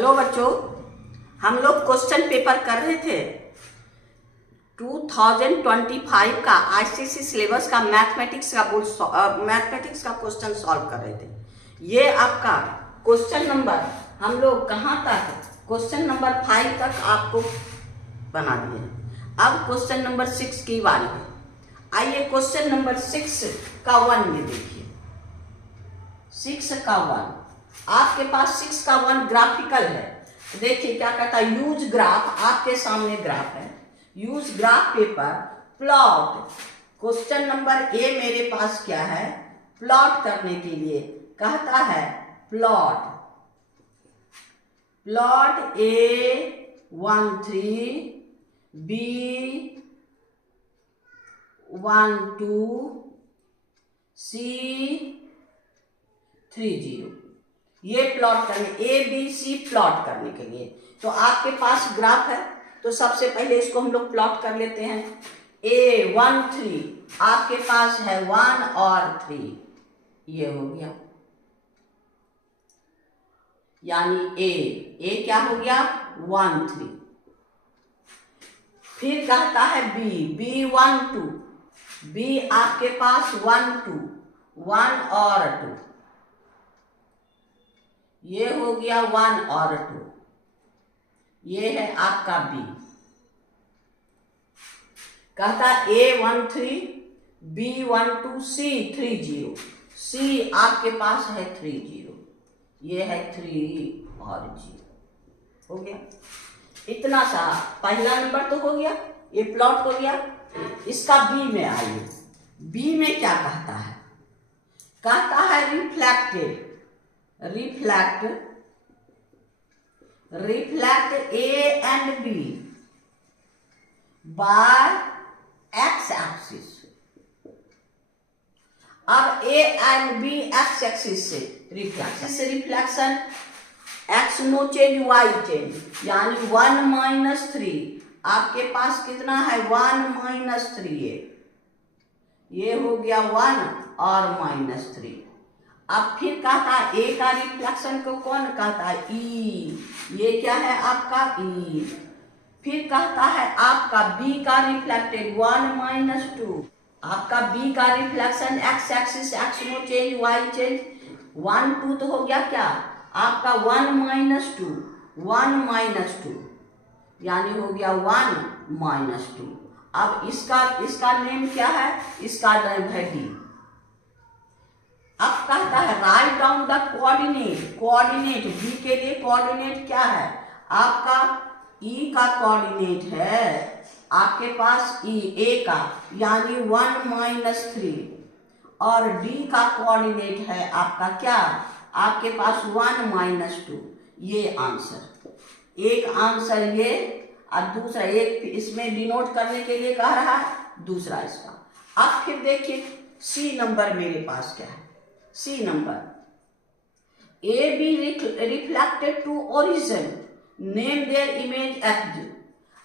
Hello बच्चों, हम लोग क्वेश्चन पेपर कर रहे थे 2025 का आईसीएसई सिलेबस का मैथमेटिक्स का क्वेश्चन सॉल्व कर रहे थे। ये आपका क्वेश्चन नंबर हम लोग कहाँ तक, क्वेश्चन नंबर 5 तक आपको बना दिए। अब क्वेश्चन नंबर 6 की बारी है। आइए क्वेश्चन नंबर 6 का 1 में देखिए। 6 का 1, आपके पास 6 का 1 ग्राफिकल है। देखिए क्या कहता है, यूज ग्राफ, आपके सामने ग्राफ है। Use graph paper plot. Question number A मेरे पास क्या है, प्लॉट करने के लिए कहता है प्लॉट A13 B12 C30, ये प्लॉट करने, ABC प्लॉट करने के लिए। तो आपके पास ग्राफ है, तो सबसे पहले इसको हम लोग प्लॉट कर लेते हैं। A13 आपके पास है 1 और 3, ये हो गया, यानी A क्या हो गया 1 3। फिर कहता है B12, B आपके पास 1 2, 1 और 2, ये हो गया 1 और 2, ये है आपका B। कहता A13 B12 C30, C आपके पास है 30, ये है 3 और 0, हो गया। इतना सा पहला नंबर तो हो गया, ये प्लॉट हो गया। इसका B में आइए। B में क्या कहता है, कहता है reflect A and B by x axis. अब A and B x axis से reflection, x no change y change, यानी 1 - 3। आपके पास कितना है 1 - 3, ये हो गया 1 और -3। अब फिर कहता है A का रिफ्लेक्शन को कौन कहता है, E, ये क्या है आपका E। फिर कहता है आपका B का रिफ्लेक्टेड 1 - 2, आपका B का reflection x axis, x no change y change, 1 2 तो हो गया क्या आपका 1 - 2, 1 - 2, यानी हो गया 1 - 2। अब इसका नेम क्या है, इसका नेम है D। अब कहता है write down the coordinate B के लिए कोऑर्डिनेट क्या है आपका, E का कोऑर्डिनेट है आपके पास A का, यानी 1 - 3, और D का कोऑर्डिनेट है आपका क्या, आपके पास 1 - 2। ये आंसर, एक आंसर ये, और दूसरा एक इसमें डिनोट करने के लिए कह रहा है, दूसरा इसका। अब फिर देखिए C नंबर मेरे पास क्या है। C number AB reflected to origin, name their image FG।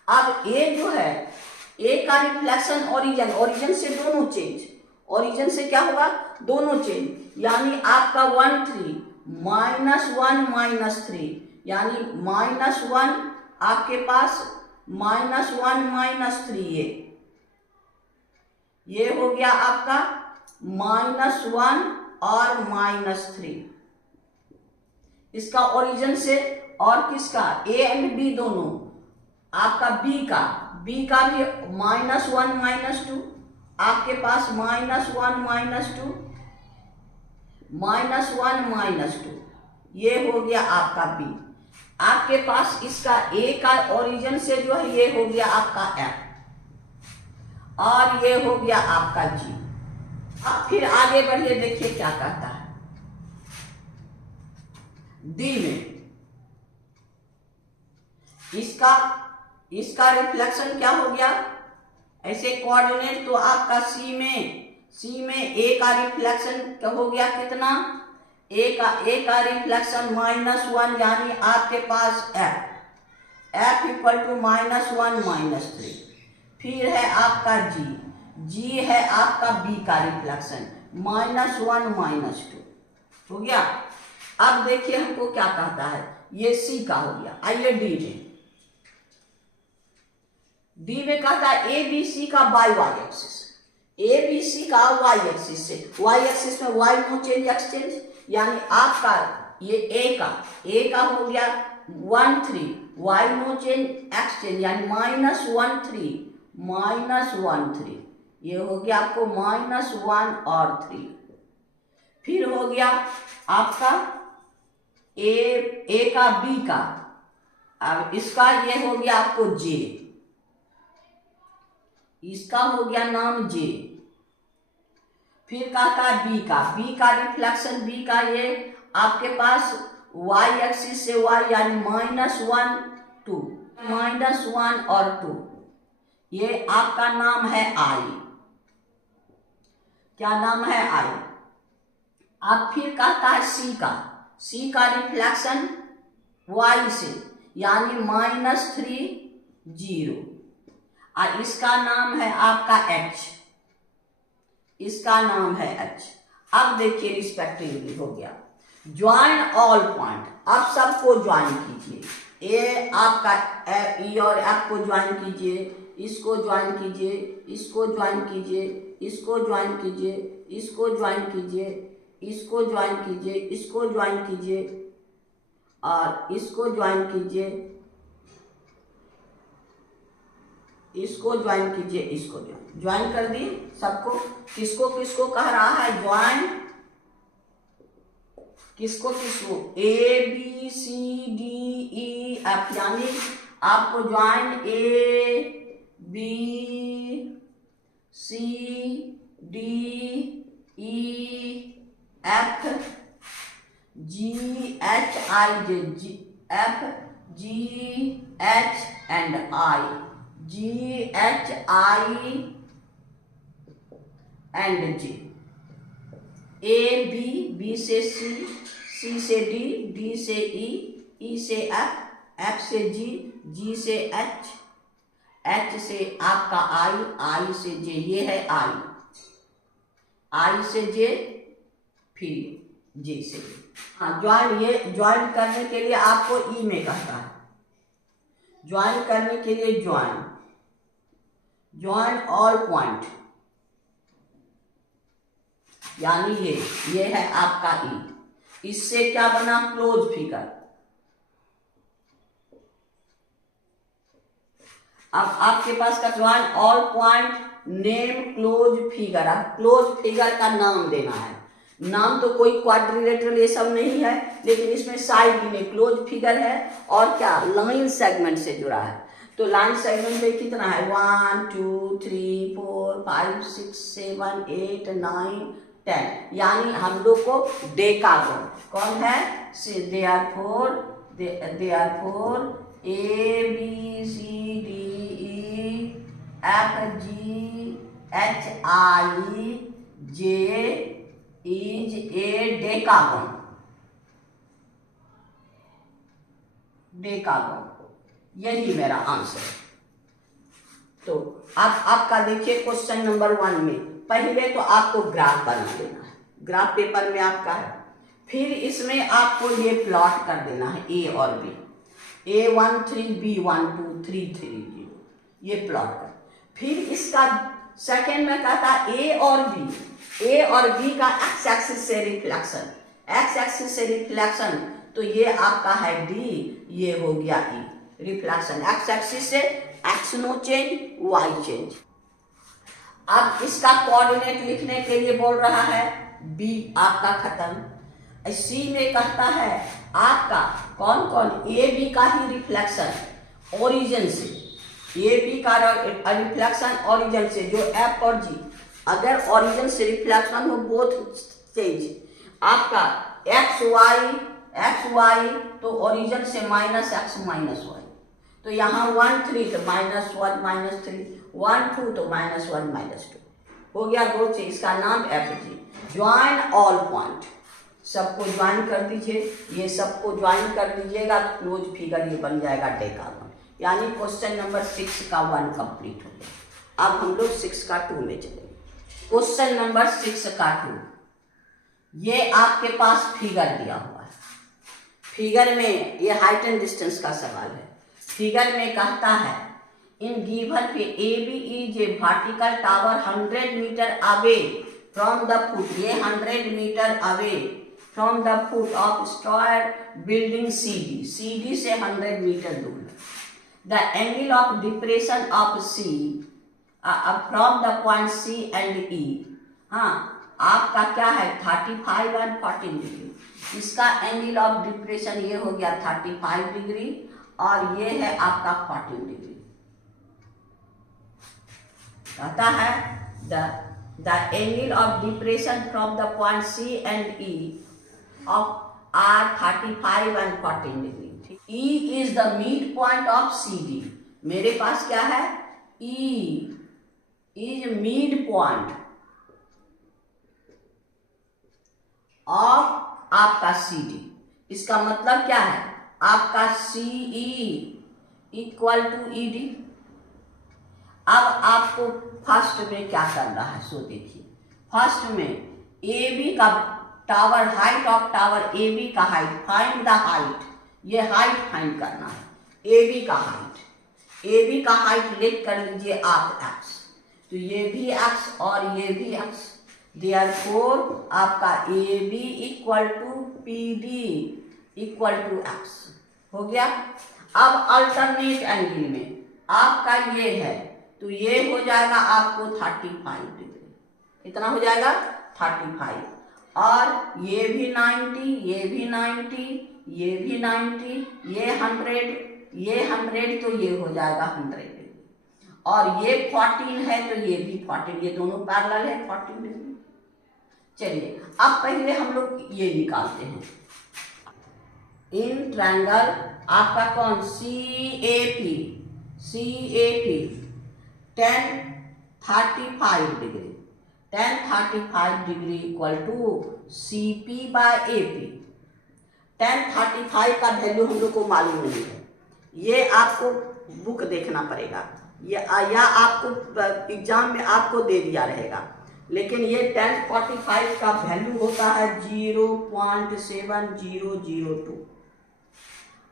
अब A जो है, A का रिफ्लेक्शन ओरिजिन से दोनों चेंज, ओरिजिन से क्या होगा दोनों चेंज, यानी आपका 1 3 -1 -3, यानी -1 आपके पास -1 -3, ये हो गया आपका -1 और -3। इसका ओरिजिन से और किसका, A एंड B दोनों, आपका B का भी -1 - 2, आपके पास -1 - 2, -1 - 2, ये हो गया आपका B। आपके पास इसका A का ओरिजिन से जो है ये हो गया आपका F, और ये हो गया आपका G। अब फिर आगे बढ़िए, देखिए क्या कहता है D में। इसका रिफ्लेक्शन क्या हो गया, ऐसे कोऑर्डिनेट, तो आपका C में A का रिफ्लेक्शन क्या हो गया, कितना A का रिफ्लेक्शन -1, यानी आपके पास F इक्वल टू -1 - 3। फिर है आपका G है आपका B का रिफ्लेक्शन -1 - 2, हो गया। अब देखिए हमको क्या कहता है, ये सी का हो गया। आइए डी में कहता है ए बी सी का by Y axis, A B C का वाई एक्सिस से, वाई एक्सिस में वाई नो चेंज एक्सचेंज, यानी आपका ये ए का हो गया 1 3, वाई नो चेंज एक्सचेंज यानी -1 3, ये हो गया आपको -1 और 3। फिर हो गया आपका ए का बी का, अब इसका ये हो गया आपको जे, इसका हो गया नाम जे। फिर कहता है बी का रिफ्लेक्शन, बी का ये आपके पास y एक्सिस से y यानी -1 2, -1 और 2, ये आपका नाम है I। क्या नाम है I? अब फिर कहता है सी का रिफ्लेक्शन y से यानी -3 0, और इसका नाम है आपका H, इसका नाम है H। अब देखिए रिस्पेक्टिवली हो गया ज्वाइन ऑल पॉइंट। अब सबको ज्वाइन कीजिए, ए आपका ई और एफ को ज्वाइन कीजिए, इसको ज्वाइन कीजिए, इसको ज्वाइन कीजिए, इसको ज्वाइन कीजिए, इसको ज्वाइन कीजिए, इसको ज्वाइन कीजिए, इसको ज्वाइन कीजिए और इसको ज्वाइन कीजिए, इसको ज्वाइन कीजिए, इसको ज्वाइन कर दिए सबको। किसको किसको कह रहा है ज्वाइन, किसको किसको, A B C D E F, यानी आपको join A B C D E F G H I J, G F G H and I, G H I and G, A B से C से D से ई से F से जी से H से आपका आई से जे, ये है आई से जे, फिर जे से। हाँ ज्वाइन, ये ज्वाइन करने के लिए आपको ई में कहता है, ज्वाइन करने के लिए ज्वाइन ऑल पॉइंट, यानी ये है आपका ई। इससे क्या बना क्लोज फिगर। अब आपके पास का join all point name close figure. अब क्लोज फिगर का नाम देना है, नाम तो कोई क्वाड्रिलेटरल ये सब नहीं है, लेकिन इसमें साइड में क्लोज फिगर है और क्या लाइन सेगमेंट से जुड़ा है। तो लाइन सेगमेंट में कितना है 1 2 3 4 5 6 7 8 9 10, यानी हम लोग को डेकागोन कौन है, therefore A B C D E F G H I J is a decagon. यही मेरा आंसर है। तो अब आपका देखिए क्वेश्चन नंबर 1 में पहले तो आपको ग्राफ बना देना है, ग्राफ पेपर में आपका है। फिर इसमें आपको ये प्लॉट कर देना है ए और बी, A1 3 B1 2 3 3 0, ये प्लॉट कर। फिर इसका सेकेंड में कहता है ए और बी का एक्स एक्सिस से रिफ्लेक्शन, एक्स एक्सिस से रिफ्लेक्शन, तो ये आपका है डी, ये हो गया ई। रिफ्लेक्शन एक्स एक्सिस से X no change Y change. अब इसका कोऑर्डिनेट लिखने के लिए बोल रहा है बी आपका खत्म। सी में कहता है आपका कौन कौन, ए बी का ही रिफ्लेक्शन ओरिजिन से, ए बी का रिफ्लेक्शन ओरिजिन से, जो एफ और जी अगर ओरिजिन से रिफ्लेक्शन हो बोथ चेंज आपका एक्स वाई तो ओरिजिन से -x -y, तो यहाँ 1 3 तो -1 -3, 1 2 तो -1 -2 हो गया 2 से। इसका नाम F G. Join all point, सबको ज्वाइन कर दीजिए, ये सबको ज्वाइन कर दीजिएगा तो क्लोज फिगर ये बन जाएगा डेकागोन। यानी क्वेश्चन नंबर 6 का 1 कंप्लीट हो गया। अब हम लोग 6 का 2 में चलेंगे। क्वेश्चन नंबर 6 का 2, ये आपके पास फिगर दिया हुआ है। फिगर में ये हाइट एंड डिस्टेंस का सवाल है। फिगर में कहता है इन गिवन पे A B is a vertical tower 100 metre away from the foot, ये 100 metre away from the foot of stored building C D, C D से 100 मीटर दूर। The angle of depression of C from the point C and E, हाँ आपका क्या है 35 and 14 degree. इसका angle of depression ये हो गया 35 डिग्री और ये है आपका 14 डिग्री। कहता है the angle of depression from the point C and E of are 35 and 14 degree. E is the midpoint of C D, मेरे पास क्या है E is mid point of आपका सी डी। इसका मतलब क्या है आपका C E equal to E D. अब आपको फर्स्ट में क्या करना है सो देखिए। फर्स्ट में ए बी का tower, height of tower A B का हाइट, फाइंड द हाइट, ये हाइट फाइंड करना है ए बी का हाइट। ए बी का हाइट लेट कर लीजिए आप एक्स, तो ये भी एक्स और ये भी एक्स, देयरफॉर आपका A B equal to P D equal to X हो गया। अब अल्टरनेट एंगल में आपका ये है तो ये हो जाएगा आपको 35 डिग्री। कितना हो जाएगा 35, और ये भी 90, ये भी 90, ये भी 90, ये 100 तो ये हो जाएगा 100 डिग्री, और ये 14 है तो ये भी 14, ये दोनों पैरेलल है 14 डिग्री। चलिए अब पहले हम लोग ये निकालते हैं। इन ट्रायंगल आपका कौन C A P tan 35 degree, tan 35 degree equal to C P by A P. tan 35 का वैल्यू हम लोग को मालूम नहीं है, ये आपको बुक देखना पड़ेगा, या आपको एग्जाम में आपको दे दिया रहेगा। लेकिन ये tan 45 का वैल्यू होता है 0.7002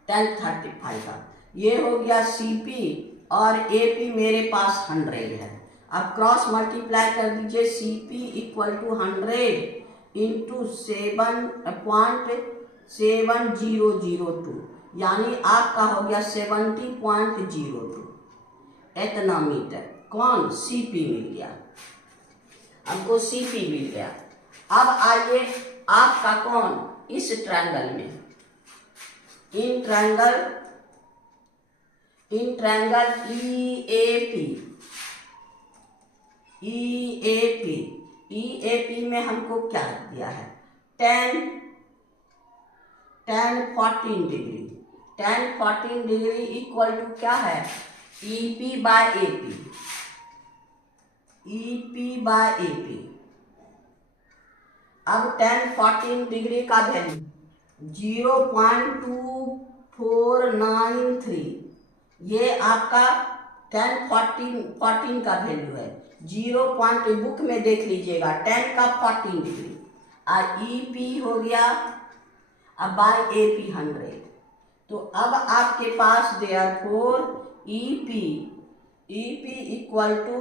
tan 35 का। ये हो गया सी पी और ए पी मेरे पास 100 है। अब क्रॉस मल्टीप्लाई कर दीजिए, C P equal to 100 into 7.7002, यानी आपका हो गया 70.02 इतना मीटर। कौन सी पी मिल गया, हमको सी पी मिल गया। अब आइए आपका कौन इस ट्रायंगल में, in triangle E A P में हमको क्या दिया है tan 14 degree, tan 14 degree equal to क्या है E P by A P. अब tan 14 डिग्री का वैल्यू 0.2493, ये आपका tan 14 का वैल्यू है 0. बुक में देख लीजिएगा 10 का 14 डिग्री, और ई पी हो गया अब बाय ए पी 100। तो अब आपके पास therefore E P equal to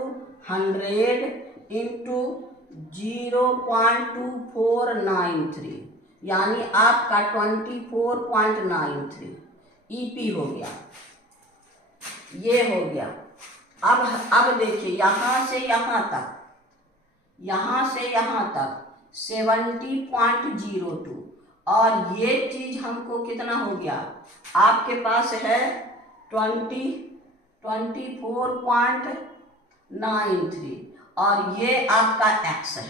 100 into 0.2493, यानी आपका 24.93 ई पी हो गया, ये हो गया। अब देखिए यहाँ से यहाँ तक 70.02, और ये चीज हमको कितना हो गया आपके पास है 24.93, और ये आपका x है,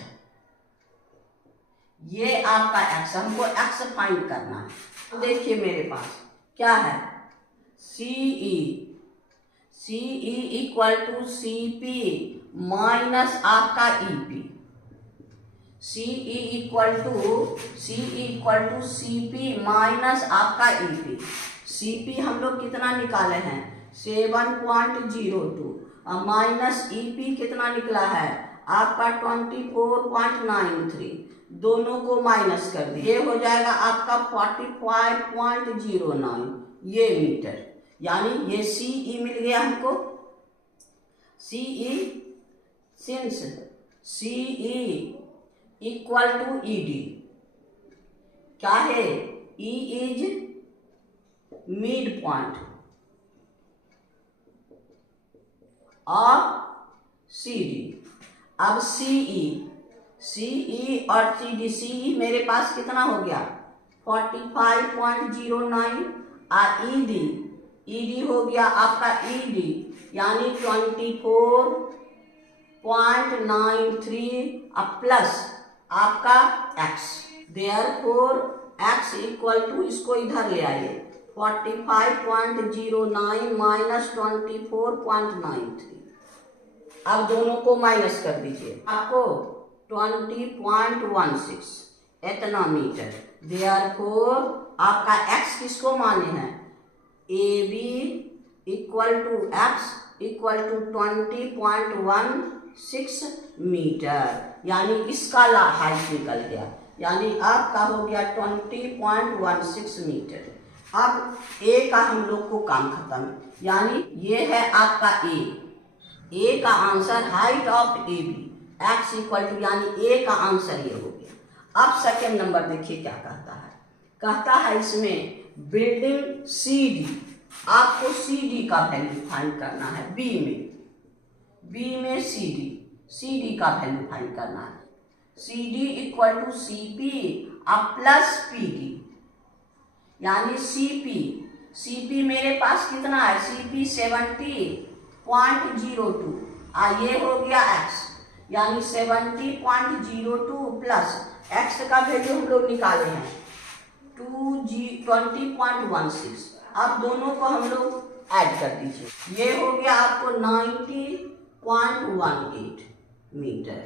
ये आपका x, हमको x फाइंड करना है। तो देखिए मेरे पास क्या है C E equal to C P minus आपका E P. C E equal to C P minus आपका ई पी। सी पी हम लोग कितना निकाले हैं 7.02, और माइनस ई पी कितना निकला है आपका 24.93, दोनों को माइनस कर दिए, ये हो जाएगा आपका 45.09 ये मीटर, यानी ये CE मिल गया हमको। CE since CE equal to ED क्या है, E इज मिड पॉइंट और CD। अब CE और CE मेरे पास कितना हो गया 45.09 और ED हो गया आपका ED यानी 24.93 प्लस आपका x, therefore x equal to, इसको इधर ले आइए, 45.09 माइनस 24.93। अब दोनों को माइनस कर दीजिए, आपको 20.16 इतना मीटर। देयरफॉर आपका x किसको माने हैं, AB equal to x equal to 20.16 metre, यानी इसका हाइट निकल गया, यानी आपका हो गया 20.16 मीटर। अब A का हम लोग को काम खत्म, यानी ये है आपका A का answer height of AB x equal to, यानी A का आंसर ये हो गया। अब सेकेंड नंबर देखिए क्या कहता है, कहता है इसमें बिल्डिंग CD, आपको CD का वैल्यू फाइंड करना है। B में CD का वैल्यू फाइंड करना है। CD equal to CP plus PD, यानी CP मेरे पास कितना है, CP 70.02 ये हो गया x, यानी 70.02 प्लस x का वैल्यू हम लोग निकाले हैं 20.16। अब दोनों को हम लोग ऐड कर दीजिए, ये हो गया आपको 90.18 मीटर,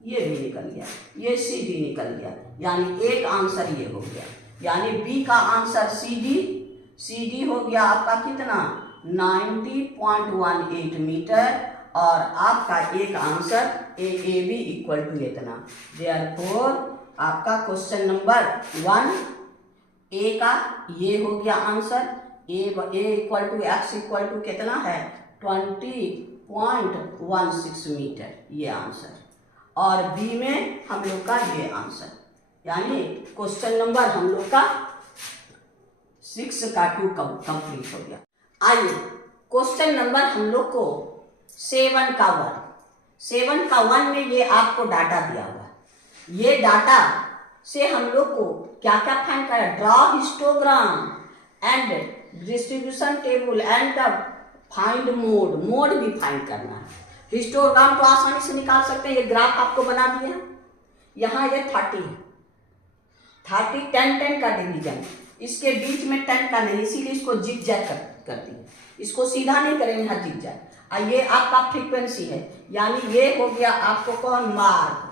ये भी निकल गया, ये CD निकल गया, यानी एक आंसर ये हो गया, यानी B का आंसर CD हो गया आपका कितना 90.18 मीटर और आपका एक आंसर AB इक्वल टू इतना। देयरफॉर आपका क्वेश्चन नंबर 1 A का ये हो गया answer, A equal to x equal to कितना है 20.16 मीटर ये आंसर, और B में हम लोग का ये आंसर, यानी क्वेश्चन नंबर हम लोग का 6 का 2 कंप्लीट हो गया। आइए क्वेश्चन नंबर हम लोग को 7 का 1 में ये आपको डाटा दिया हुआ है, ये डाटा से हम लोग को क्या क्या फाइंड करना है, draw histogram and distribution table and the find mode भी फाइंड करना है। हिस्टोग्राम तो आसानी से निकाल सकते हैं, ये ग्राफ आपको बना दिया, यहाँ ये 30 है, 30 10 का डिवीजन, इसके बीच में 10 का नहीं, इसीलिए इसको जिग जैग कर दिए, इसको सीधा नहीं करेंगे, यहाँ जिग जैग। ये आपका फ्रीक्वेंसी है, यानी ये हो गया आपको कौन मार्क,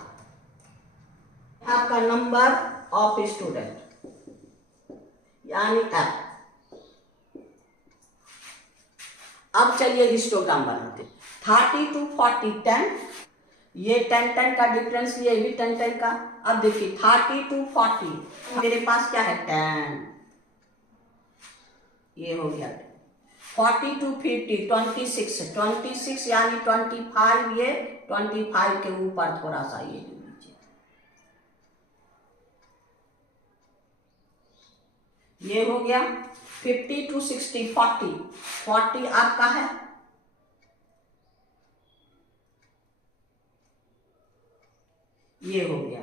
आपका नंबर ऑफ स्टूडेंट यानी F। अब चलिए हिस्टोग्राम बनाते, 30 to 40 10, ये 10 का डिफरेंस, ये भी 10 का। अब देखिए 30 to 40 मेरे पास क्या है 10, ये हो गया 40 to 50 26 यानी 25, ये 25 के ऊपर थोड़ा सा ये लीजिए, ये हो गया 50 to 60 40 आपका है, ये हो गया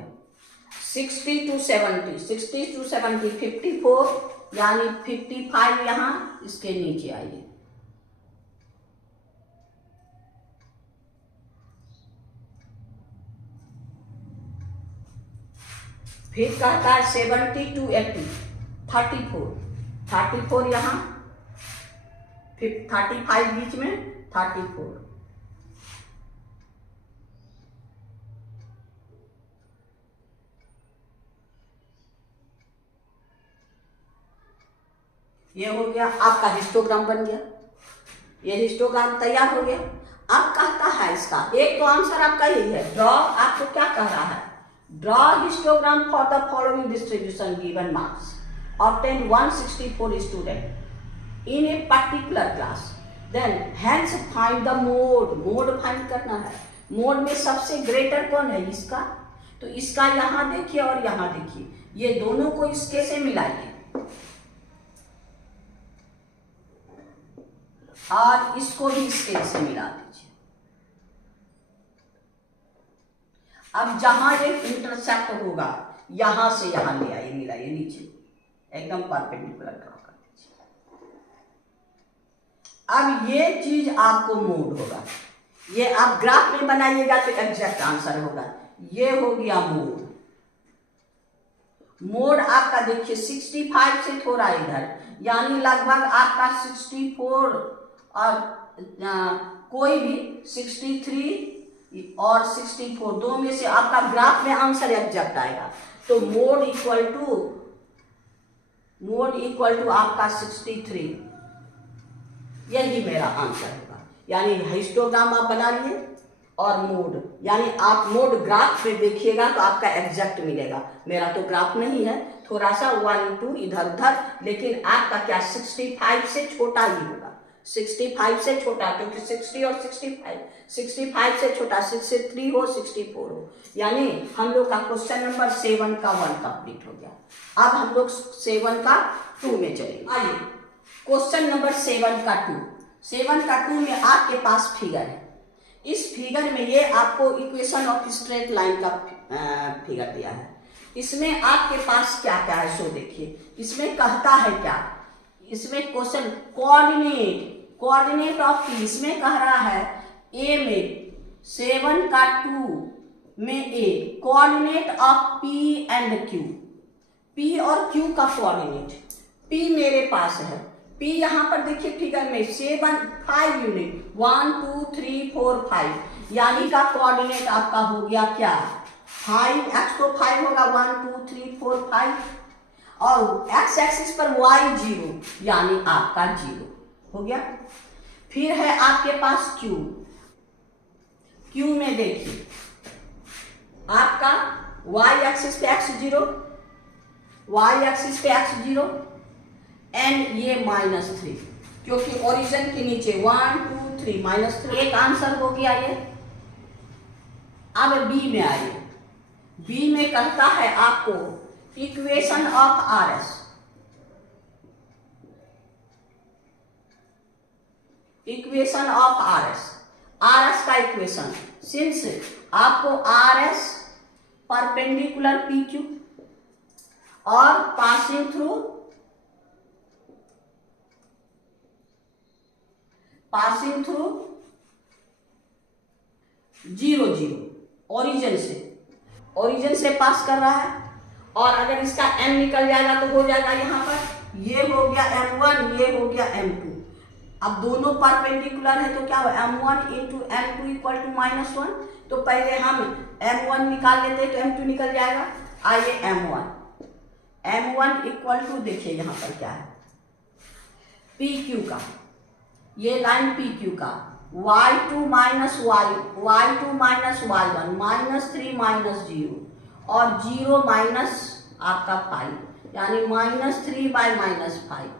60 to 70 54 यानी 55 यहाँ इसके नीचे आइए, फिर कहता है 70 to 80 34 यहाँ, 35 बीच में 34, ये हो गया आपका हिस्टोग्राम बन गया, ये हिस्टोग्राम तैयार हो गया। अब कहता है इसका एक तो आंसर आपका यही है, ड्रॉ, आपको क्या कह रहा है Draw histogram for the following distribution given marks. Obtain 164 student in a particular class. Then hence find the mode. Mode find करना है. मोड में सबसे ग्रेटर कौन है? इसका. तो इसका यहां देखिए और यहां देखिए, ये दोनों को इसके से मिलाइए और इसको भी इसके से मिला दीजिए. अब जहां ये इंटरसेक्ट होगा यहां से यहां ले आइए, मिलाइए नीचे एकदम परपेंडिकुलर ड्रॉ कर दीजिए. अब ये चीज आपको मोड होगा. ये आप ग्राफ में बनाइएगा तो एग्जैक्ट आंसर होगा. ये हो गया मोड. मोड आपका देखिए 65 से थोड़ा इधर, यानी लगभग आपका 64 और कोई भी 63 और 64 दो में से आपका ग्राफ में आंसर एग्जैक्ट आएगा. तो मोड इक्वल टू आपका 63. यही मेरा आंसर होगा. यानी हिस्टोग्राम आप बना लिए और मोड, यानी आप मोड ग्राफ पे देखिएगा तो आपका एग्जैक्ट मिलेगा. मेरा तो ग्राफ नहीं है, थोड़ा सा 1 2 इधर उधर, लेकिन आपका क्या 65 से छोटा ही होगा. 65 से छोटा, क्योंकि 60 और 65 से छोटा 63 हो 64 हो. यानी हम लोग का क्वेश्चन नंबर 7 का 1 कंप्लीट हो गया. अब हम लोग 7 का 2 में चलेंगे. आइए क्वेश्चन नंबर 7 का 2. 7 का 2 में आपके पास फिगर है. इस फिगर में ये आपको इक्वेशन ऑफ स्ट्रेट लाइन का फिगर दिया है. इसमें आपके पास क्या क्या है सो देखिए. इसमें कहता है क्या, इसमें क्वेश्चन कोऑर्डिनेट ऑफ पी. इसमें कह रहा है ए में 7 का 2 में a coordinate of P and Q. P और क्यू का कोऑर्डिनेट. पी मेरे पास है. पी यहां पर देखिए फिगर में 5 यूनिट 1 2 3 4 5, यानी का कोऑर्डिनेट आपका हो गया क्या 5. एक्स तो 5 होगा 1 2 3 4 5 और एक्स एक्सिस पर y 0, यानी आपका 0 हो गया. फिर है आपके पास क्यू. क्यू में देखिए आपका y एक्सिस पे x 0, y एक्सिस पे x 0 एंड ये -3, क्योंकि ओरिजिन के नीचे 1 2 3 -3. एक आंसर हो गया ये. अब बी में आइए. बी में कहता है आपको equation of R S. Equation of R S का इक्वेशन, सिंस आपको R S perpendicular P Q और पासिंग थ्रू 0 0 ओरिजिन से पास कर रहा है. और अगर इसका m निकल जाएगा तो हो जाएगा यहाँ पर ये हो गया m1, ये हो गया m2. अब दोनों परपेंडिकुलर है तो क्या हो m1 into m2 equal to -1. तो पहले हम m1 निकाल लेते हैं तो m2 निकल जाएगा. आइए m1 इक्वल टू देखिए यहाँ पर क्या है pq का, ये लाइन pq का y2 माइनस y1 -3 -0 और 0 माइनस आपका 5, यानी -3 बाय -5,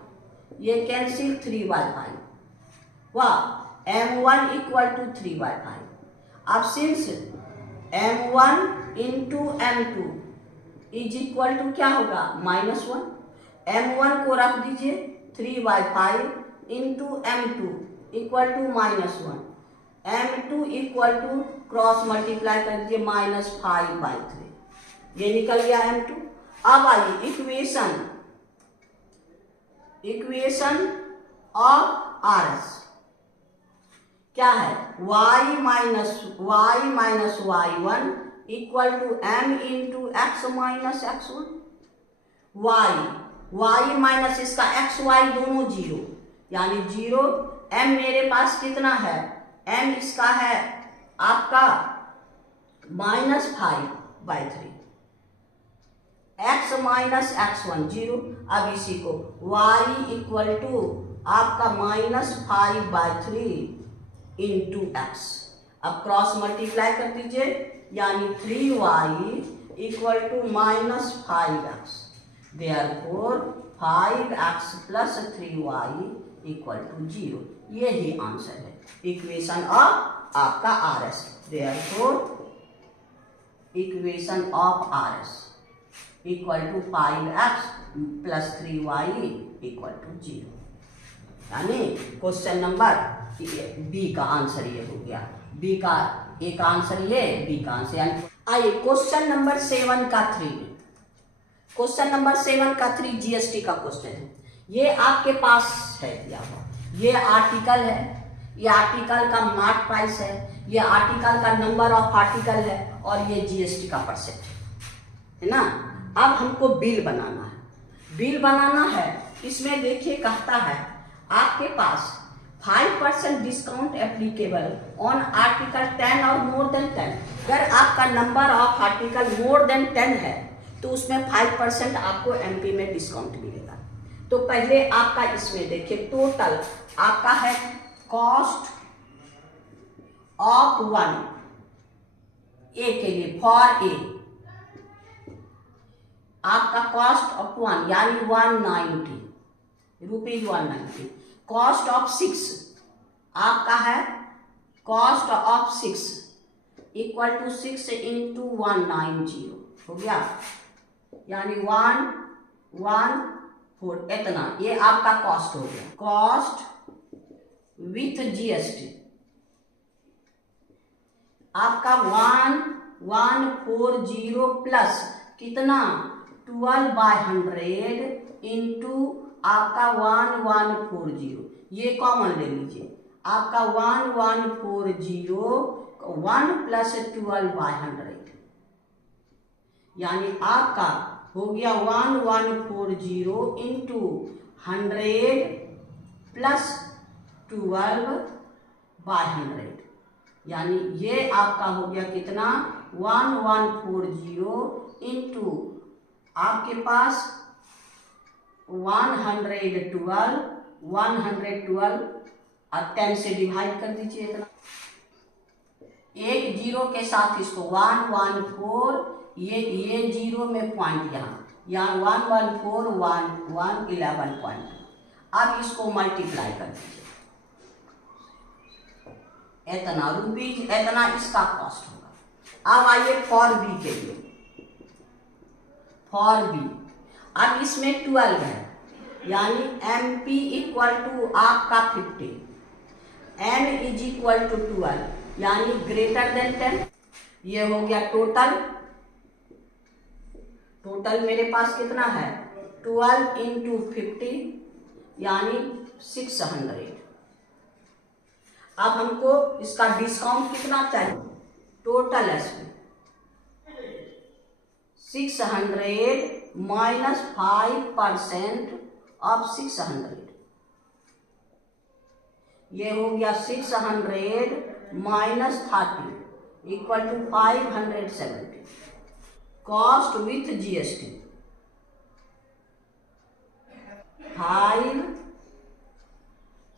ये कैंसिल 3 बाय 5. वाह m1 इक्वल टू 3 बाय 5. अब since m1 into m2 is equal to क्या होगा -1. m1 को रख दीजिए 3 by 5 into m2 equal to -1. m2 equal to cross multiply कर दीजिए -5 बाय 3, ये निकल गया m2. अब आइए इक्वेशन ऑफ आर एस क्या है y minus y1 equal to m into X minus x1. y minus इसका x y दोनों 0, यानी 0. m मेरे पास कितना है, m इसका है आपका -5 बाय 3, x माइनस x1 0. अब इसी को y इक्वल टू आपका -5 बाय 3 इंटू एक्स. अब क्रॉस मल्टीप्लाई कर दीजिए, यानी 3y equal to -5x। Therefore 5x plus 3y equal to 0। यही आंसर है इक्वेशन ऑफ आपका RS। Therefore equation of RS equal to 5x plus 3y equal to 0। यानी question number B का answer ये हो गया। बी का ए का आंसर ये, बी का आंसर। यानी आइए क्वेश्चन नंबर 7 का 3। क्वेश्चन नंबर 7 का 3 जीएसटी का क्वेश्चन है। ये आपके पास है दिया हुआ, ये आर्टिकल है, ये आर्टिकल का मार्क प्राइस है, ये आर्टिकल का नंबर ऑफ आर्टिकल है और ये जीएसटी का परसेंट है ना। अब हमको बिल बनाना है। बिल बनाना है, इसमें देखिए कहता है आपके पास 5% डिस्काउंट एप्लीकेबल ऑन आर्टिकल 10 और मोर देन 10। अगर आपका number of article more than 10 है तो उसमें 5% आपको एमपी में डिस्काउंट मिलेगा। तो पहले आपका इसमें देखिए टोटल आपका है कॉस्ट ऑफ 1 ए के लिए, फॉर ए आपका कॉस्ट ऑफ 1 यानी 190 रुपीज 190। कॉस्ट ऑफ 6 आपका है cost of 6 equal to 6 into 190 हो गया, यानी 114 इतना। ये आपका कॉस्ट हो गया। कॉस्ट विथ जीएसटी आपका 1140 प्लस कितना 12/100 इंटू आपका 1140। ये कॉमन ले लीजिए, आपका 1140 1 प्लस 12/100 यानी आपका हो गया 1140 इंटू 100 प्लस 12/100 यानी ये आपका हो गया कितना 1140 इंटू आपके पास 112 और 10 से डिवाइड कर दीजिए इतना। एक जीरो के साथ इसको 114 ये जीरो में पॉइंट यहाँ 114 11 पॉइंट। अब इसको मल्टीप्लाई कर दीजिए इतना रुपीज, इतना इसका कॉस्ट होगा। अब आइए फॉर बी के लिए। फॉर बी अब इसमें 12 है यानी MP इक्वल टू आपका 50, M इज इक्वल टू 12 यानी ग्रेटर देन 10। ये हो गया टोटल। टोटल मेरे पास कितना है 12 इंटू 50 यानी 600। अब हमको इसका डिस्काउंट कितना चाहिए टोटल इसमें 600 माइनस 5% ऑफ 600। ये हो गया 600 minus 30 equal to 570। Cost with GST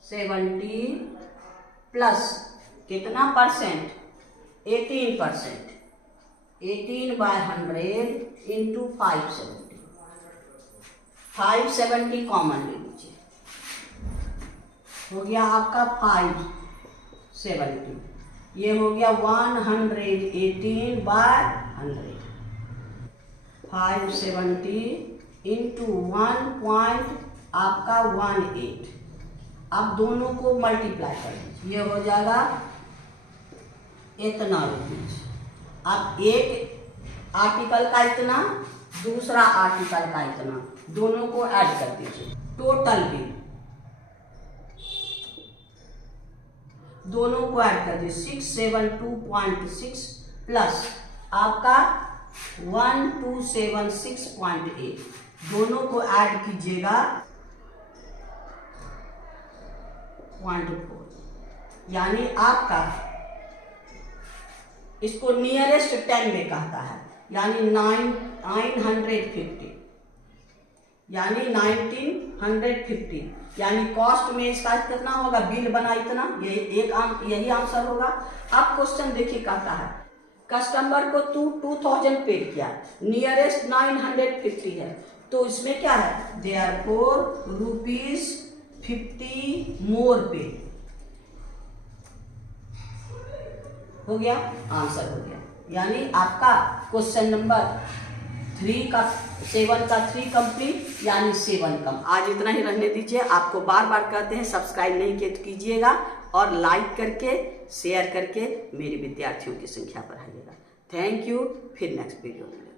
570 plus कितना परसेंट 18%, 18/100 इंटू 570 कॉमन ले लीजिए, हो गया आपका 570। ये हो गया 118/100। 570 इंटू 1 आपका 18। अब दोनों को मल्टीप्लाई कर लीजिए, ये हो जाएगा इतना रुपीज। अब एक आर्टिकल का इतना, दूसरा आर्टिकल का इतना, दोनों को ऐड कर दीजिए। टोटल बिल दोनों को ऐड कर दीजिए 672.6 प्लस आपका 1276.8 दोनों को ऐड कीजिएगा 0.4 यानी आपका इसको नियरेस्ट 10 में कहता है यानी 950 यानी 1950 यानी कॉस्ट में इसका कितना होगा बिल बना इतना, यही आंसर होगा। अब क्वेश्चन देखिए कहता है कस्टमर को तू 2000 पे किया, नियरेस्ट 950 है, तो इसमें क्या है, देयरफॉर ₹50 मोर पे। हो गया, आंसर हो गया। यानी आपका क्वेश्चन नंबर 7 का 3 कंप्लीट, यानी 7 कम। आज इतना ही रहने दीजिए। आपको बार बार कहते हैं सब्सक्राइब नहीं किए तो कीजिएगा, और लाइक करके शेयर करके मेरे विद्यार्थियों की संख्या बढ़ाइएगा। Thank you. फिर नेक्स्ट वीडियो में।